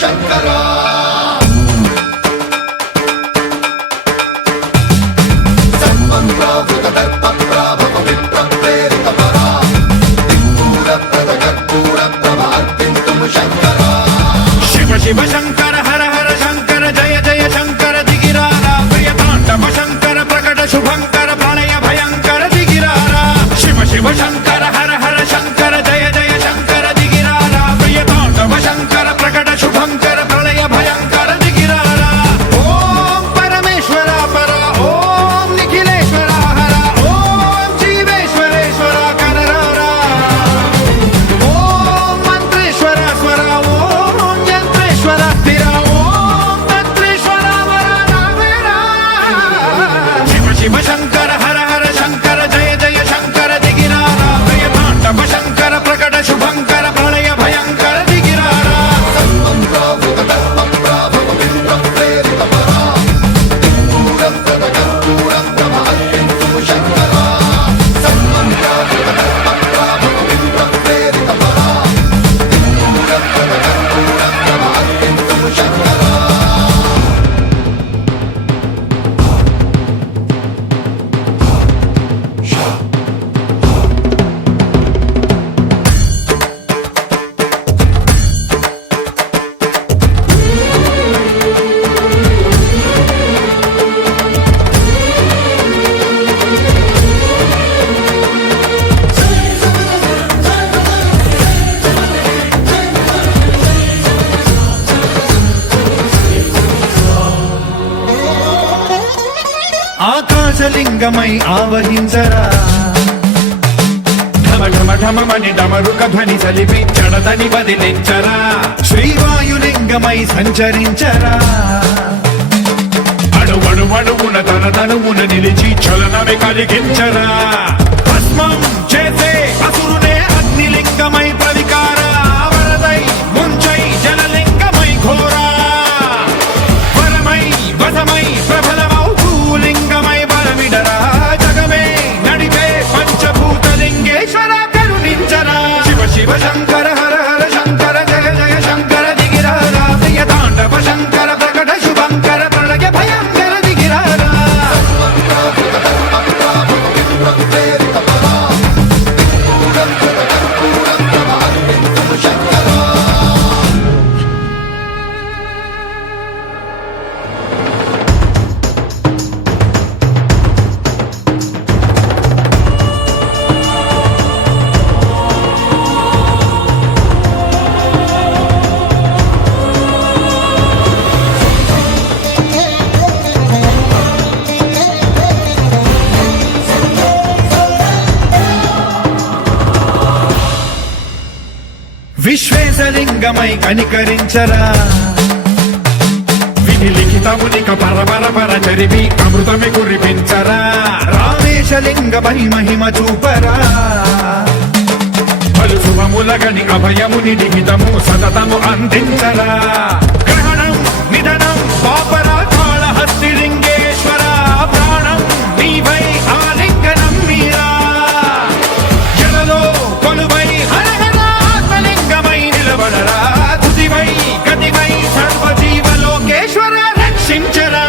శంకరా శివ శంకర హర హర శంకర జయ జయ శంకర దిగిరారా ప్రియ తాండవ శంకర ప్రకట శుభంకర ప్రళయ భయంకర దిగిరారా శివ శివ శంకర హర హర శంకర జయ జయ శంకర దిగిరారా ప్రియ తాండవ శంకర ప్రకట శుభంకర ప్రళయ భయంకర దిగిరారా ఓం పరమేశ్వర పర ఓం నిఖిలేశ్వర హర ఓం జీవేశ్వరేశ్వర కరరారా ఓం మంత్రేశ్వర స్వర ఓం యంత్రేశ్వర స్థిర ఓం తంత్రేశ్వర వర రామేరా శివ శివ శంకర హర హర శంకర జయ జయ శంకర దిగిరారా ప్రియ తాండవ శంకర ప్రకట శుభంకర ప్రళయ భయంకర దిగిరారా ఆకాశలింగమై ఆవహించరా ఢమ ఢమ ఢమమని డమరుక ధ్వని సలిపి చడదని వదిలించరా శ్రీవాయులింగమై సంచరించరా అణువణువున తన తనువున నిలిచి చలనమే కలిగించరా భస్మం చేసే అసురునే అగ్నిలింగమై ప్రవికార వరదై ముంచై జలలింగమై ఘోరా వరమై వసమై ప్రబలమౌ భూలింగమై బలమిడరా జగమే నడిపే పంచభూతలింగేశ్వర కరుణించరా శివ శివ శంకర హర హర శంకర జయ జయ శంకర దిగిరారా ప్రియ తాండవ శంకర ప్రకట శుభంకర ప్రళయ భయంకర దిగిరారా విశ్వేశలింగమై కనికరించరా విధి లిఖితమునిక పరపర పర చరివి అమృతమి కురిపించరా రామేశలింగమై మహిమ చూపరా పలు శుభములగని అభయముని లిఖితము సతతము అందించరా గ్రహణం నిధనం పాపరా కాళహస్తి లింగేశ్వర ప్రాణం నీవై ఆలింగనం మీరా జలలో కొలువై హర హర ఆత్మలింగమై నిలబడరా తుదివై గతివై సర్వజీవలోకేశ్వర రక్షించరా